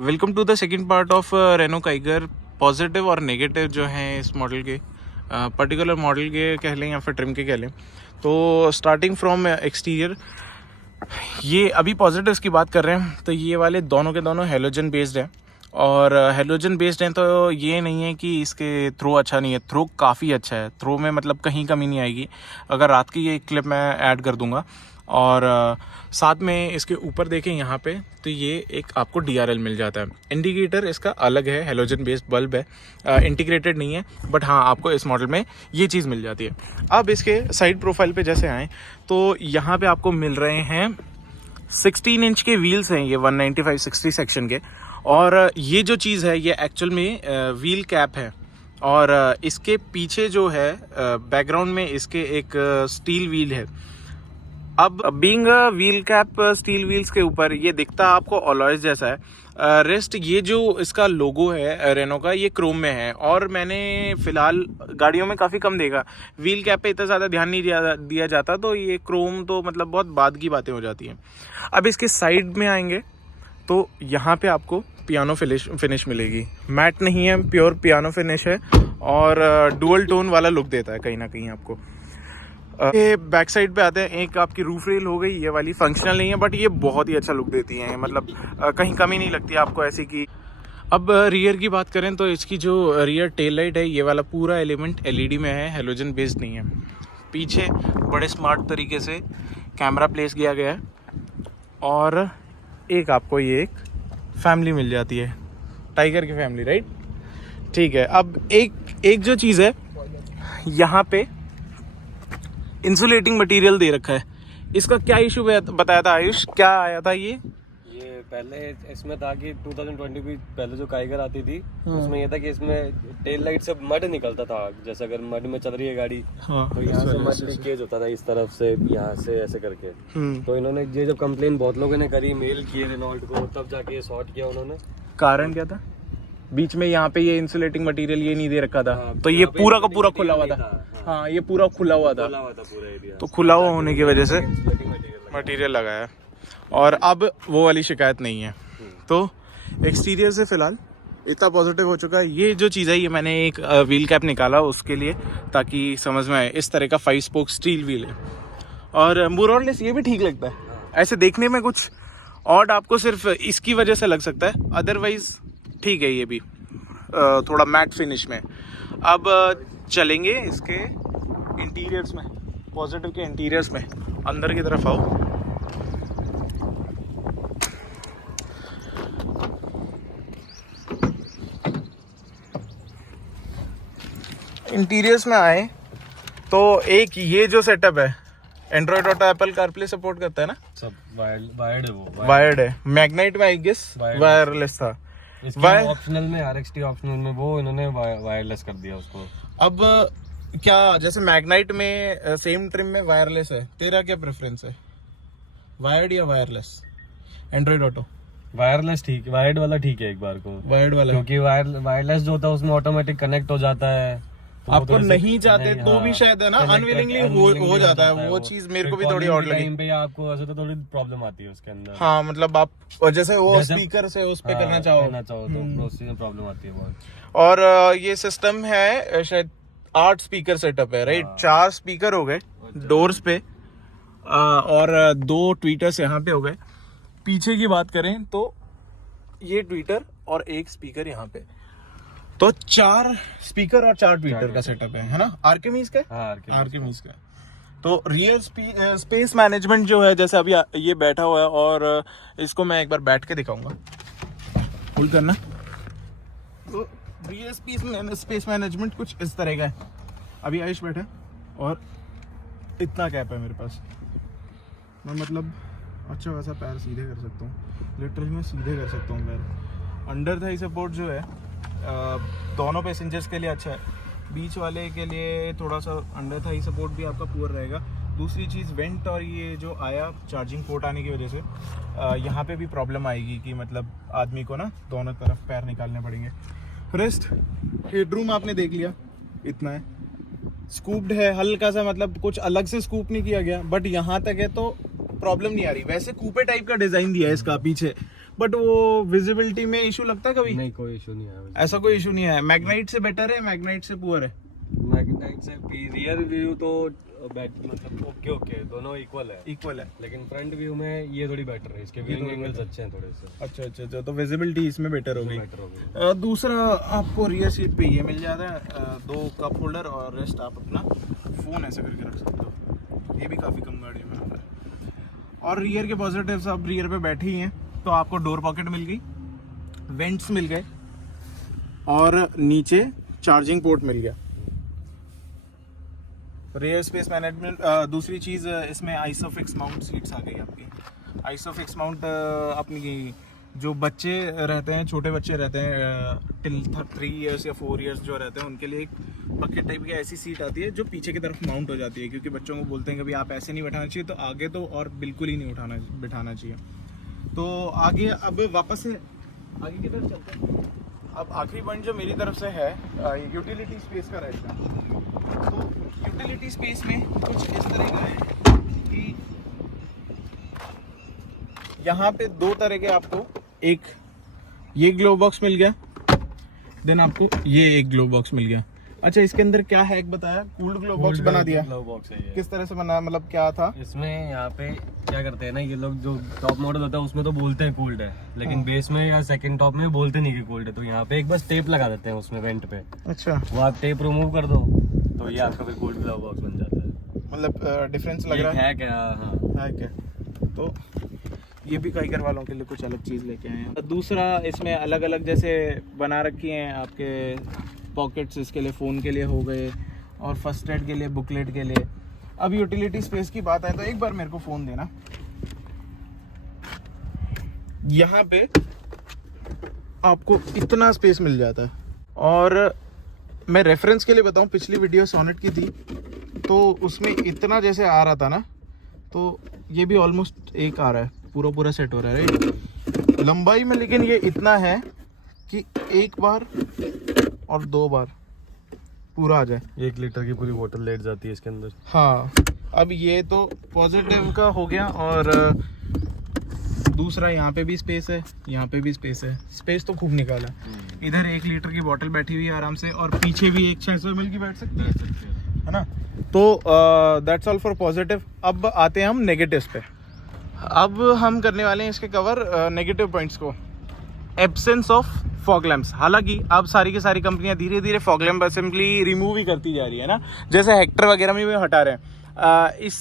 Welcome to the second part of Renault Kiger. Positive और negative जो हैं इस मॉडल के, पर्टिकुलर मॉडल के कह लें या फिर ट्रिम के कह लें। तो स्टार्टिंग फ्रॉम एक्सटीरियर, ये अभी पॉजिटिव्स की बात कर रहे हैं तो ये वाले दोनों के दोनों हेलोजन बेस्ड हैं। और हेलोजन बेस्ड हैं तो ये नहीं है कि इसके थ्रो अच्छा नहीं है, थ्रो काफ़ी अच्छा है। थ्रो में मतलब कहीं कमी नहीं आएगी। अगर रात की ये क्लिप मैं ऐड कर दूंगा। और साथ में इसके ऊपर देखें यहाँ पे तो ये एक आपको DRL मिल जाता है। इंडिकेटर इसका अलग है, हेलोजन बेस्ड बल्ब है, इंटीग्रेटेड नहीं है, बट हाँ आपको इस मॉडल में ये चीज़ मिल जाती है। अब इसके साइड प्रोफाइल पे जैसे आएँ तो यहाँ पे आपको मिल रहे हैं 16 इंच के व्हील्स हैं, ये 195/60 सेक्शन के। और ये जो चीज़ है ये एक्चुअल में व्हील कैप है। और इसके पीछे जो है बैकग्राउंड में इसके एक स्टील व्हील है। अब being wheel cap steel wheels के ऊपर ये दिखता आपको अलॉयज जैसा है। रेस्ट ये जो इसका लोगो है रेनो का, ये क्रोम में है। और मैंने फिलहाल गाड़ियों में काफ़ी कम देखा, व्हील कैप पे इतना ज़्यादा ध्यान नहीं दिया जाता, तो ये क्रोम तो मतलब बहुत बाद की बातें हो जाती हैं। अब इसके साइड में आएंगे तो यहाँ पे आपको पियानो फिनिश मिलेगी। मैट नहीं है, प्योर पियानो फिनिश है और डुअल टोन वाला लुक देता है कहीं ना कहीं आपको। ये बैक साइड पे आते हैं, एक आपकी रूफ रेल हो गई, ये वाली फंक्शनल नहीं है बट ये बहुत ही अच्छा लुक देती है, मतलब कहीं कमी नहीं लगती आपको ऐसी की। अब रियर की बात करें तो इसकी जो रियर टेल लाइट है, ये वाला पूरा एलिमेंट LED में है, हेलोजन बेस्ड नहीं है। पीछे बड़े स्मार्ट तरीके से कैमरा प्लेस किया गया है और एक आपको ये एक फैमिली मिल जाती है, टाइगर की फैमिली, राइट? ठीक है। अब एक जो चीज़ है यहाँ पे इंसुलेटिंग मटेरियल दे रखा है। इसका क्या इशू बताया था आयुष, क्या आया था ये पहले इसमें था कि 2020 की पहले जो काइगर आती थी उसमें ये था कि इसमें टेल लाइट से मड निकलता था। जैसे अगर मड में चल रही है गाड़ी तो यहाँ से मड लीकेज होता था इस तरफ से, यहाँ से ऐसे करके। तो इन्होंने ये जब कंप्लेन बहुत लोगों ने करी, मेल किए रेनॉल्ट को, तब जाके ये सॉर्ट किया उन्होंने। कारण क्या था? बीच में यहाँ पे ये इंसुलेटिंग मटेरियल ये नहीं दे रखा था। तो ये पूरा का पूरा खुला हुआ था। हाँ, ये पूरा खुला हुआ था पूरा एरिया। तो खुला हुआ होने की वजह से मटेरियल लगाया और अब वो वाली शिकायत नहीं है। तो एक्सटीरियर से फिलहाल इतना पॉजिटिव हो चुका है। ये जो चीज़ है ये मैंने एक व्हील कैप निकाला उसके लिए, ताकि समझ में आए। इस तरह का 5 स्पोक स्टील व्हील है और मोरलेस ये भी ठीक लगता है। ऐसे देखने में कुछ ऑड आपको सिर्फ इसकी वजह से लग सकता है, अदरवाइज ठीक है। ये भी थोड़ा मैट फिनिश में। अब चलेंगे इसके इंटीरियर्स में, पॉजिटिव के इंटीरियर्स में। अंदर की तरफ आओ। इंटीरियर्स में आए तो एक ये जो सेटअप है, Android auto Apple CarPlay support करता है ना, सब वायर्ड है। वो वायर्ड है। मैग्नेट में आई गेस वायरलेस था। ऑप्शनल में RXT ऑप्शनल में वो इन्होंने वायरलेस कर दिया उसको। अब क्या, जैसे मैग्नाइट में सेम ट्रिम में वायरलेस है, तेरा क्या प्रेफरेंस है, वायर्ड या वायरलेस? एंड्रॉइड ऑटो वायरलेस ठीक, वायर्ड वाला ठीक है एक बार को, वायर्ड वाला, क्योंकि वायरलेस जो होता है उसमें ऑटोमेटिक कनेक्ट हो जाता है। तो आपको नहीं चाहते तो भी शायद है ना, अनविलिंगली हो जाता है वो चीज। मेरे को भी थोड़ी ऑड लगी। आपको ऐसे तो थोड़ी प्रॉब्लम आती है उसके अंदर। हाँ, मतलब आप जैसे वो स्पीकर से उस पे करना चाहो तो उसी में प्रॉब्लम आती है बहुत। और ये सिस्टम है शायद 8 स्पीकर सेटअप है, राइट? 4 स्पीकर हो गए डोर्स पे और 2 ट्वीटर्स यहाँ पे हो गए। पीछे की बात करें तो ये ट्वीटर और 1 स्पीकर यहाँ पे, तो 4 स्पीकर और 4 ट्वीटर का सेटअप है ना, आर्किमीज का। आर्किमीज का। तो रियल स्पेस मैनेजमेंट जो है, जैसे अभी ये बैठा हुआ है और इसको मैं एक बार बैठ के दिखाऊंगा, होल्ड करना। तो रियल स्पेस मैनेजमेंट कुछ इस तरह का है। अभी आयुष बैठा और इतना गैप है मेरे पास, मैं मतलब अच्छा वैसा पैर सीधे कर सकता हूँ, लिटरली मैं सीधे कर सकता हूँ पैर। अंडर थाई सपोर्ट जो है दोनों पैसेंजर्स के लिए अच्छा है, बीच वाले के लिए थोड़ा सा अंडर थाई सपोर्ट भी आपका पुअर रहेगा। दूसरी चीज़, वेंट और ये जो आया चार्जिंग पोर्ट आने की वजह से यहाँ पे भी प्रॉब्लम आएगी कि मतलब आदमी को ना दोनों तरफ पैर निकालने पड़ेंगे। रेस्ट हेडरूम आपने देख लिया, इतना है। स्कूप्ड है हल्का सा, मतलब कुछ अलग से स्कूप नहीं किया गया, बट यहाँ तक है तो प्रॉब्लम नहीं आ रही। वैसे कूपे टाइप का डिजाइन दिया है इसका पीछे, बट वो विजिबिलिटी में इशू लगता है कभी? नहीं, कोई इशू नहीं है। ऐसा कोई इशू नहीं है। मैग्नाइट से बेटर है, मैग्नाइट से पुअर है? मैग्नाइट से रियर व्यू तो मतलब ओके दोनों इक्वल है, लेकिन फ्रंट व्यू में ये थोड़ी बेटर है, इसके व्यूइंग एंगल्स अच्छे हैं थोड़े से। अच्छा, तो विजिबिलिटी इसमें बेटर होगी। दूसरा आपको रियर सीट पे ये मिल जाता है 2 कप होल्डर और रेस्ट आप अपना फ़ोन ऐसे करके रख सकते हो। ये भी काफ़ी कम गाड़ी में आता है। और रियर के पॉजिटिव्स, आप रियर पे बैठे ही हैं तो आपको डोर पॉकेट मिल गई, वेंट्स मिल गए और नीचे चार्जिंग पोर्ट मिल गया। Rear space management. दूसरी चीज़ इसमें आइसोफिक्स माउंट सीट्स आ गई आपकी। आइसोफिक्स माउंट अपनी जो बच्चे रहते हैं, छोटे बच्चे रहते हैं टिल 3 इयर्स या 4 इयर्स जो रहते हैं, उनके लिए एक बकेट टाइप की ऐसी सीट आती है जो पीछे की तरफ माउंट हो जाती है, क्योंकि बच्चों को बोलते हैं कि भाई आप ऐसे नहीं बैठाना चाहिए, तो आगे तो और बिल्कुल ही नहीं बिठाना चाहिए। तो आगे अब वापस से आगे की तरफ चलते हैं। अब आखिरी पॉइंट जो मेरी तरफ से है यूटिलिटी स्पेस का रहेगा। तो यूटिलिटी स्पेस में कुछ इस तरह का है कि यहाँ पे 2 तरह के आपको, एक ये ग्लो बॉक्स मिल गया, देन आपको ये एक ग्लो बॉक्स मिल गया। अच्छा, इसके अंदर क्या है एक बताया, कूल्ड ग्लो बॉक्स बना दिया। ग्लो बॉक्स है ये। किस तरह से बना, मतलब क्या था इसमें? यहाँ पे क्या करते हैं ना, ये लोग जो टॉप मॉडल होता है उसमें तो बोलते हैं कूल्ड है, लेकिन बेस में या सेकंड टॉप में बोलते नहीं कि कूल्ड है। तो यहाँ पे एक बस टेप लगा देते हैं उसमें वेंट पे। अच्छा, वो आप टेप रिमूव कर दो तो ये आपका फिर कूल्ड ग्लो बॉक्स बन जाता है। मतलब डिफरेंस लग रहा है क्या? हाँ है क्या? तो ये भी काइगर वालों के लिए कुछ अलग चीज़ लेके आए हैं। दूसरा इसमें अलग अलग जैसे बना रखी हैं आपके पॉकेट्स, इसके लिए फ़ोन के लिए हो गए और फर्स्ट एड के लिए, बुकलेट के लिए। अब यूटिलिटी स्पेस की बात है तो एक बार मेरे को फ़ोन देना। यहाँ पे आपको इतना स्पेस मिल जाता है। और मैं रेफरेंस के लिए बताऊँ, पिछली वीडियो सोनेट की थी तो उसमें इतना जैसे आ रहा था ना, तो ये भी ऑलमोस्ट एक आ रहा है, पूरा सेट हो रहा है राइट लंबाई में। लेकिन ये इतना है कि एक बार और 2 बार पूरा आ जाए। 1 लीटर की पूरी बोतल लेट जाती है इसके अंदर। हाँ, अब ये तो पॉजिटिव का हो गया। और दूसरा यहाँ पे भी स्पेस है, यहाँ पे भी स्पेस है, स्पेस तो खूब निकाला। इधर 1 लीटर की बोतल बैठी हुई है आराम से, और पीछे भी एक 600 ml की बैठ सकती है ना। तो दैट्स ऑल फॉर पॉजिटिव। अब आते हैं हम नेगेटिव्स पे। अब हम करने वाले हैं इसके कवर नेगेटिव पॉइंट्स को। Absence of fog lamps. हालांकि अब सारी की सारी कंपनियां धीरे धीरे फॉग लैम्प असेंबली रिमूव ही करती जा रही है ना, जैसे हेक्टर वगैरह में भी हटा रहे हैं। इस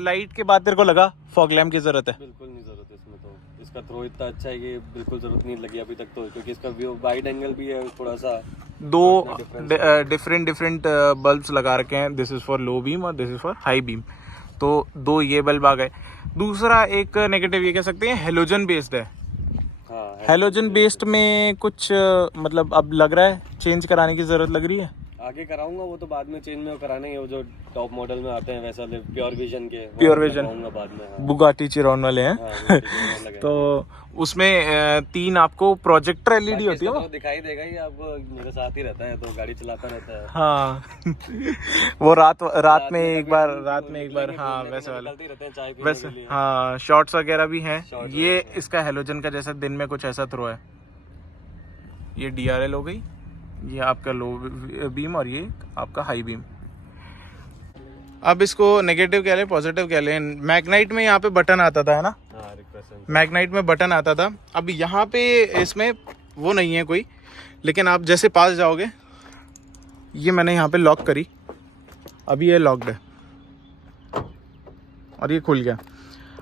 लाइट के बाद तेरे को लगा फॉग लैम्प की जरूरत है? बिल्कुल नहीं जरूरत है इसमें, तो इसका थ्रो इतना अच्छा है कि बिल्कुल जरूरत नहीं लगी अभी तक तो, क्योंकि इसका व्यू वाइड एंगल भी है थोड़ा सा। 2 डिफरेंट बल्ब्स लगा रखे हैं, this is for low beam और this is for high beam. तो 2 ये बल्ब आ गए। दूसरा एक नेगेटिव ये कह सकते हैं हेलोजन बेस्ड है। हेलोजन बेस्ड में कुछ मतलब अब लग रहा है चेंज कराने की जरूरत लग रही है? आगे कराऊंगा, वो तो बाद में चेंज में कराना ही है। वो जो टॉप मॉडल में आते हैं वैसा प्योर विजन के, प्योर विजन बाद में। हाँ। बुगाटी चिरॉन वाले हैं। हाँ, तो उसमें 3 आपको प्रोजेक्टर एलईडी होती है, वो दिखाई देगा ही आपको, मेरे साथ ही रहता है तो गाड़ी चलाता रहता है। हाँ वो रात में एक बार हाँ वैसे वाला वैसे हाँ शॉर्ट्स वगैरह भी हैं। ये इसका हेलोजन का जैसा दिन में कुछ ऐसा थ्रो है। ये DRL हो गई, ये आपका लो बीम और ये आपका हाई बीम। अब इसको नेगेटिव कह लें पॉजिटिव कह लें। मैग्नाइट में यहाँ पे बटन आता था है ना, मैग्नाइट में बटन आता था। अब यहाँ पे इसमें वो नहीं है कोई, लेकिन आप जैसे पास जाओगे, ये मैंने यहाँ पे लॉक करी, अभी ये लॉक्ड है और ये खुल गया।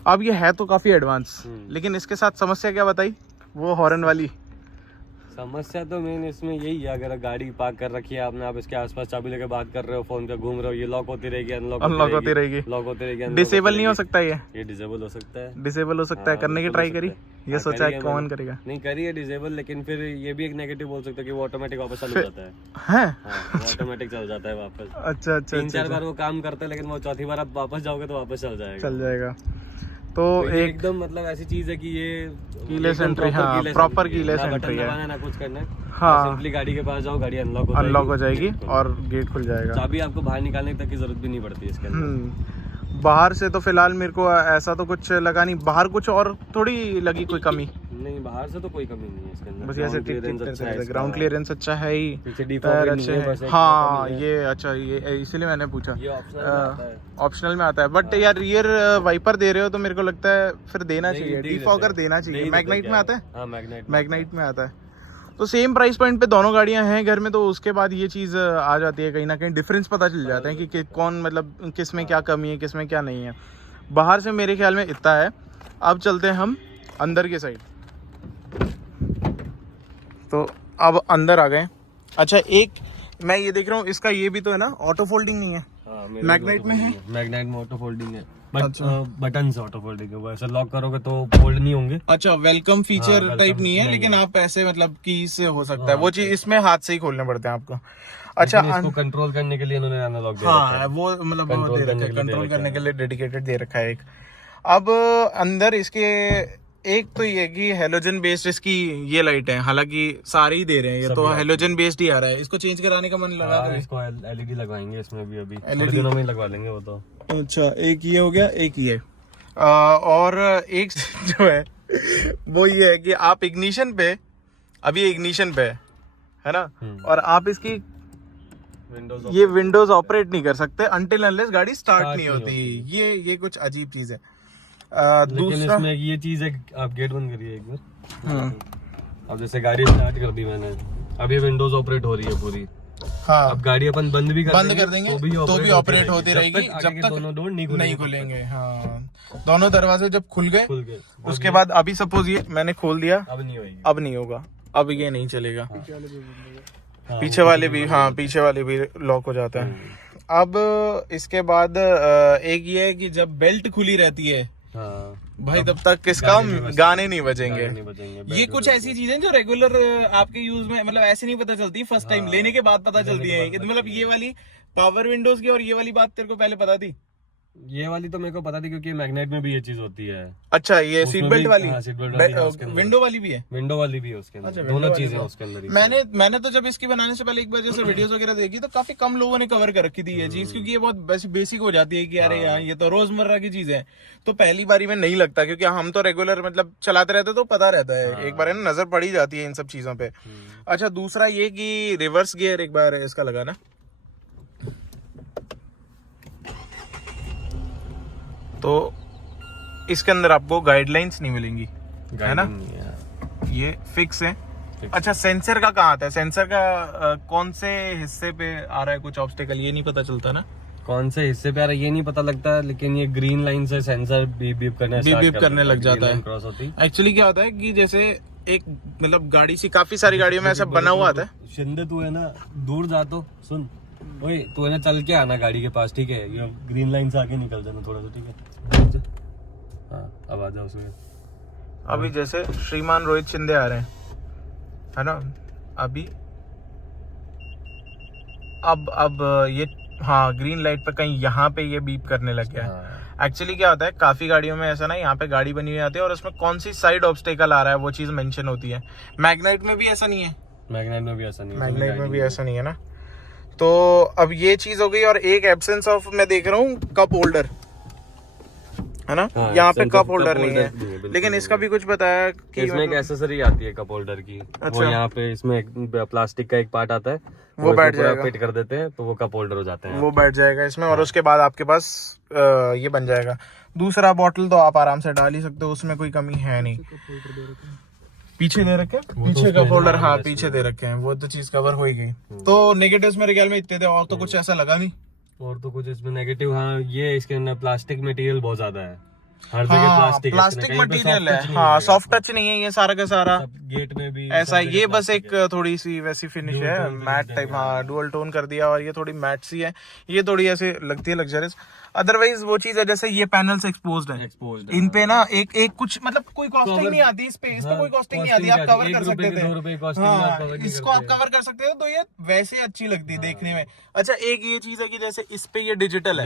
अब ये है तो काफ़ी एडवांस, लेकिन इसके साथ समस्या क्या बताई, वो हॉर्न वाली समस्या। तो मेन इसमें यही है, अगर गाड़ी पार्क कर रखी है आपने, आप इसके आसपास चाबी लेके बात कर रहे हो, फोन पे घूम रहे हो, ये लॉक होती रहेगी, अनलॉक होती रहेगी, लॉक होती रहेगी। डिसेबल नहीं हो सकता ये डिसेबल हो सकता है, डिसेबल हो सकता है। करने की ट्राई करी, ये सोचा है कौन करेगा, नहीं करी है डिसेबल। लेकिन फिर ये भी एक नेगेटिव बोल सकते हो कि वो ऑटोमेटिक वापस चालू हो जाता है, ऑटोमेटिक चल जाता है वापस। अच्छा 3-4 बार वो काम करता है, लेकिन वो चौथी बार आप वापस जाओगे तो वापस चल जाएगा। तो एकदम मतलब ऐसी चीज है कि ये कीलेस एंट्री, हाँ प्रॉपर कीलेस एंट्री है, ना कुछ करना है, हाँ सिंपली गाड़ी के पास जाओ, गाड़ी अनलॉक हो जाएगी और गेट खुल जाएगा। चाबी आपको बाहर निकालने तक की जरूरत भी नहीं पड़ती इसके अंदर। बाहर से तो फिलहाल मेरे को ऐसा तो कुछ लगा नहीं, बाहर कुछ और थोड़ी लगी कोई कमी? नहीं, बाहर से तो कोई कमी नहीं है इसके अंदर, बस ऐसे ठीक ठीक करते रहते, ग्राउंड क्लियरेंस अच्छा है ही, पीछे टायर डिफॉग अच्छे नहीं है, हैं। बस एक हाँ कमी है। ये अच्छा, ये इसीलिए मैंने पूछा, ये ऑप्शनल में आता है। ऑप्शनल में आता है, बट यार रियर वाइपर दे रहे हो तो मेरे को लगता है फिर देना नहीं, चाहिए, दे ही डिफॉगर देते हैं। देना दे चाहिए। ही मैग्नाइट देते में हैं, आता है, क्या हाँ मैग्नाइट मैग्नाइट में आता है। तो सेम प्राइस पॉइंट पे दोनों गाड़ियां हैं घर में, तो उसके बाद ये चीज़ आ जाती है, कहीं ना कहीं डिफरेंस पता चल जाता है कि कौन मतलब किस में क्या कमी है, किस में क्या नहीं है। बाहर से मेरे ख्याल में इतना है। अब चलते हैं हम अंदर की साइड। तो अब अंदर आ गए। अच्छा एक मैं ये देख रहा हूँ, इसका ये भी तो है ना, ऑटो फोल्डिंग नहीं है? मैग्नाइट में है? मैग्नाइट में ऑटो फोल्डिंग है, अच्छा। बटन से ऑटो फोल्डिंग है, वो ऐसे लॉक करोगे तो फोल्ड नहीं होंगे। अच्छा, वेलकम फीचर welcome टाइप नहीं है, नहीं लेकिन है। आप ऐसे मतलब की से हो सकता है वो चीज, इसमें हाथ से ही खोलने पड़ते हैं आपको। अच्छा, इसको कंट्रोल करने के लिए इन्होंने एनालॉग दिया रखा है। हाँ वो मतलब वो Control दे रखा करने है, के लिए दे कंट्रोल रखा करने है। के लिए डेडिकेटेड दे रखा है एक। अब अंदर इसके एक तो ये कि हेलोजन बेस्ड इसकी ये लाइट है, हालांकि सारे ही दे रहे हैं, ये तो हेलोजन बेस्ड ही आ रहा है। इसको चेंज कराने का मन लगा हाँ, कभी? इसको एलईडी लगवाएंगे इसमें भी, अभी LED थोड़े दिनों में ही लगवा लेंगे वो तो। अच्छा, एक ये हो गया, एक ये और एक जो है वो ये है कि आप इग्निशन पे, अभी इग्निशन पे है ना, और आप इसकी ये विंडोज ऑपरेट नहीं कर सकते अनटिल अनलेस गाड़ी स्टार्ट नहीं होती। ये कुछ अजीब चीज है। लेकिन दूसरा इसमें ये चीज है, आप गेट बंद करिए एक बार। अब जैसे गाड़ी स्टार्ट कर दी मैंने, अब ये विंडोज ऑपरेट हो रही है पूरी। हाँ, अब गाड़ी अपन बंद भी कर देंगे तो भी ऑपरेट होती रहेगी जब तक दोनों डोर नहीं खुलेंगे। हाँ, दोनों दरवाजे जब खुल गए उसके बाद, अभी सपोज ये मैंने खोल दिया, अब नहीं होगी, अब नहीं होगा, अब ये नहीं चलेगा। पीछे वाले भी, हाँ पीछे वाले भी लॉक हो जाता है। अब इसके बाद एक ये है कि जब बेल्ट खुली रहती है भाई, तब तक किसका गाने नहीं बजेंगे। ये कुछ ऐसी चीजें जो रेगुलर आपके यूज में मतलब ऐसे नहीं पता चलती, फर्स्ट टाइम लेने के बाद पता चलती है। मतलब ये वाली पावर विंडोज की और ये वाली बात तेरे को पहले पता थी? ये वाली तो मेरे को पता थी, क्योंकि मैग्नेट में भी ये चीज होती है। अच्छा, ये सीट बेल्ट वाली, हाँ, सीट बेल्ट वाली है उसके अंदर। विंडो वाली भी है? विंडो वाली भी है उसके अंदर। अच्छा, दोनों चीजें उसके अंदर ही। मैंने तो जब इसकी बनाने से पहले एक बार जैसे वीडियोस वगैरह देखी तो काफी कम लोगों ने कवर कर रखी थी ये चीज, क्योंकि ये बहुत बेसिक हो जाती है कि अरे यार ये तो रोजमर्रा की चीज है। तो पहली बारी में नहीं लगता, क्योंकि हम तो रेगुलर मतलब चलाते रहते तो पता रहता है, एक बार है ना नजर पड़ ही जाती है इन सब चीजों पे। अच्छा, दूसरा ये कि रिवर्स गियर एक बार इसका लगाना, तो इसके अंदर आपको गाइडलाइंस नहीं मिलेंगी, है ना, ये फिक्स है। अच्छा, सेंसर का कहाँ आता है? सेंसर का कौन से हिस्से पे आ रहा है कुछ ऑब्स्टेकल, ये नहीं पता चलता ना, कौन से हिस्से पे आ रहा है ये नहीं पता लगता, लेकिन ये ग्रीन लाइन से सेंसर बीप बीप करने लग जाता है। क्रॉस होती एक्चुअली क्या होता है कि जैसे एक मतलब गाड़ी सी, काफी सारी गाड़ियों में ऐसा बना हुआ आता है। शिंदे तू है ना दूर जा, तो सुन ओए, तू है ना चल के आना गाड़ी के पास, ठीक है? ये ग्रीन लाइन से आगे निकल जाना थोड़ा सा, ठीक है? हाँ, अब आ जाओ उसमें। अभी जैसे श्रीमान रोहित शिंदे आ रहे हैं, है ना, अभी अब ये हाँ ग्रीन लाइट पे कहीं यहाँ पे ये बीप करने लग गया है। एक्चुअली क्या होता है, काफी गाड़ियों में ऐसा ना, यहाँ पे गाड़ी बनी हुई आती है और उसमें कौन सी साइड ऑब्स्टेकल आ रहा है वो चीज मेंशन होती है। मैग्नेट में भी ऐसा नहीं है, मैग्नेट में भी ऐसा नहीं है, मैग्नेट में भी ऐसा नहीं है ना। तो अब ये चीज हो गई। और एक एब्सेंस ऑफ मैं देख रहा हूँ कप होल्डर, है ना, यहाँ पे कप होल्डर नहीं है, लेकिन इसका भी कुछ बताया कि इसमें एक एक्सेसरी आती है कप होल्डर की। वो यहाँ पे इसमें प्लास्टिक का एक पार्ट आता है, वो बैठ जाएगा, फिट कर देते हैं तो वो कप होल्डर हो जाते हैं, वो बैठ जाएगा इसमें। और उसके बाद आपके पास ये बन जाएगा। दूसरा बॉटल तो आप आराम से डाल ही सकते हो, उसमें कोई कमी है नहीं। पीछे दे रखे, पीछे कप होल्डर, हाँ पीछे दे रखे हैं, वो तो चीज कवर हो ही गई। तो नेगेटिव्स मेरे ख्याल में इतने थे, और तो कुछ ऐसा लगा नहीं। और तो कुछ इसमें नेगेटिव, हाँ ये इसके अंदर प्लास्टिक मटेरियल बहुत ज्यादा है, हर जगह प्लास्टिक मटेरियल है। हाँ, सॉफ्ट टच नहीं है ये सारा का सारा, गेट में भी ऐसा। ये बस एक थोड़ी सी वैसी फिनिश है, मैट टाइप, हाँ डुअल टोन कर दिया, और ये थोड़ी मैट सी है, ये थोड़ी ऐसे लगती है लग्जरियस। अदरवाइज वो चीज है, जैसे ये पैनल्स एक्सपोज्ड है, इन पे ना एक कुछ मतलब कोई कॉस्टिंग नहीं आती इस पे, इस पे कोई कॉस्टिंग नहीं आती, आप कवर कर सकते थे। हाँ, इसको आप कवर कर सकते थे, तो ये वैसे अच्छी लगती है देखने में। अच्छा, एक ये चीज है कि जैसे इस पे ये डिजिटल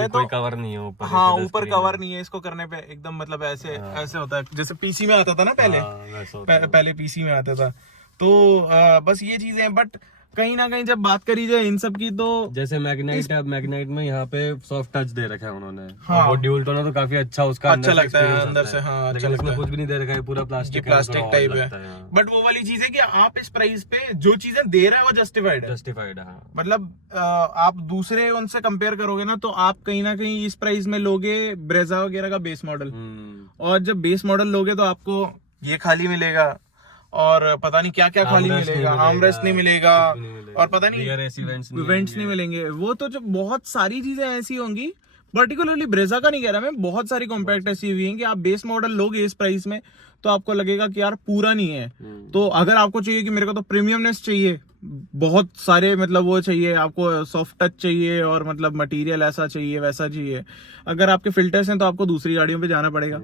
है तो कवर नहीं है ऊपर, हाँ ऊपर कवर नहीं है, इसको करने पे एकदम मतलब ऐसे ऐसे होता है जैसे पीसी में आता था ना पहले पीसी में आता था। तो बस ये चीजें हैं। बट कहीं ना कहीं जब बात करी जाए इन सब की तो जैसे मैग्नाइट है, मैग्नाइट में यहाँ पे सॉफ्ट टच दे रखा है उन्होंने। हाँ। और वो ड्यूल टोन है तो काफी अच्छा उसका अच्छा लगता है अंदर से। हाँ, अच्छा लगता है। कुछ भी नहीं दे रखा है, पूरा प्लास्टिक टाइप है। बट वो वाली चीज है कि आप इस प्राइस पे जो चीजें दे रहे हैं वो जस्टिफाइड है। हाँ। मतलब आप दूसरे उनसे कंपेयर करोगे ना तो आप कहीं ना कहीं इस प्राइस में लोगे ब्रेजा वगैरह का बेस मॉडल, और जब बेस मॉडल लोगे तो आपको ये खाली मिलेगा और पता नहीं क्या क्या खाली मिलेगा, आर्मरेस्ट नहीं मिलेगा और पता नहीं इवेंट्स नहीं मिलेंगे। वो तो जब बहुत सारी चीजें ऐसी होंगी, पर्टिकुलरली ब्रेजा का नहीं कह रहा मैं, बहुत सारी कॉम्पैक्ट ऐसी हुई हैं कि आप बेस मॉडल लोगे इस प्राइस में तो आपको लगेगा कि यार पूरा नहीं है। तो अगर आपको चाहिए कि मेरे को तो प्रीमियमनेस चाहिए, बहुत सारे मतलब वो चाहिए, आपको सॉफ्ट टच चाहिए और मतलब मटेरियल ऐसा चाहिए वैसा चाहिए, अगर आपके फिल्टर्स हैं तो आपको दूसरी गाड़ियों पे जाना पड़ेगा।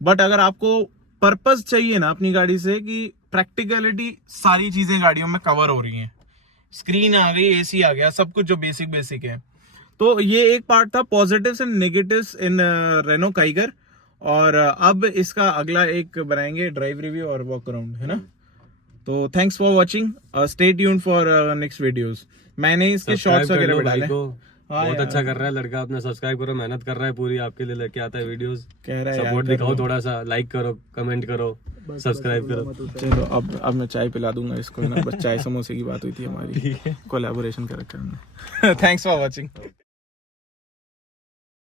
बट अगर आपको पर्पस चाहिए ना अपनी गाड़ी से कि प्रैक्टिकलिटी सारी चीजें गाड़ियों में कवर हो रही हैं, स्क्रीन आ गई, एसी आ गया, सब कुछ जो बेसिक है। तो ये एक पार्ट था positives and negatives in Renault Kiger. और अब इसका अगला एक बनाएंगे ड्राइव रिव्यू और वॉक अराउंड, है ना। तो thanks for watching, stay tuned for next videos. मैंने इसके शॉर्ट्स वगैरह भी डाले। बहुत अच्छा कर रहा है लड़का, अपना सब्सक्राइब करो, मेहनत कर रहा है पूरी, आपके लिए लेके आता है वीडियोस। कह रहा है सपोर्ट दिखाओ थोड़ा सा, लाइक करो, कमेंट करो, सब्सक्राइब करो। चलो अब मैं चाय पिला दूंगा इसको ना, बस चाय समोसे की बात हुई थी हमारी, कोलैबोरेशन कर रखा है हमने। Thanks for watching.